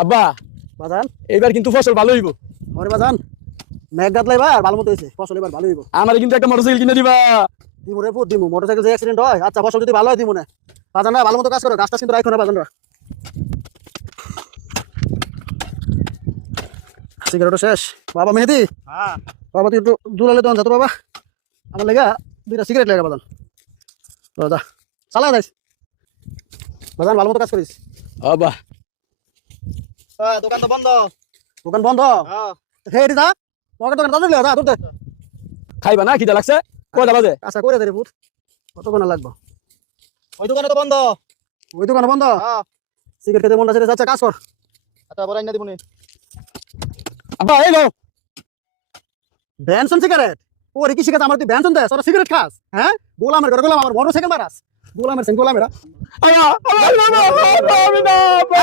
আব্বা বাজান এইবার কিন্তু ফসল ভালো হইব। ওরে বাজান মেঘ গাদলাই এবার ভালো মতো হয়েছে, ফসল এবার ভালো হইব। আমার কিন্তু একটা মোটরসাইকেল কিনে দিবা। দিমু রে পুত দিমু, মোটরসাইকেল যে অ্যাক্সিডেন্ট হয়, আচ্ছা ফসল যদি ভালো হয় দিমু না। বাজান না ভালো মতো কাজ করো, গাছটা কিন্তু রাখো না বাজানরা। সিগারেটও শেষ। বাবা মেহেদি, হ্যাঁ বাবা তুই একটু দুলালে দন তো বাবা, আমার লেগা দুইটা সিগারেট লেগা বাজান। দাদা চালা যাইস বাজান, ভালো মতো কাজ করিস। আব্বা দোকান তো বন্ধ। দোকান বন্ধ? হ্যাঁ হে এটি যা, তোমাকে দোকান তাড়াতাড়ি যা, ধরতে খাইবা না? খিদা লাগছে? কয়টা বাজে? আচ্ছা করে দে রে পুত, কতক্ষণ আর লাগবো? ওই দোকানে তো বন্ধ। ওই দোকান বন্ধ? হ্যাঁ সিগারেট খেতে মনটা ছেড়ে যাচ্ছে, কাজ কর। আচ্ছা বড় আইনা দিবনি। আব্বা এই লো ব্যানসন সিগারেট? ওরে কি শিখাতে আমার, তুই ব্যানসন দেস ওরা সিগারেট খাস? হ্যাঁ গোলামের ঘরে গোলাম, আমার মোটরসাইকেল মারাস, গোলামের সিং গোলামেরা। আব্বা আব্বা, আমি না, আব্বা, আমি না, আব্বা।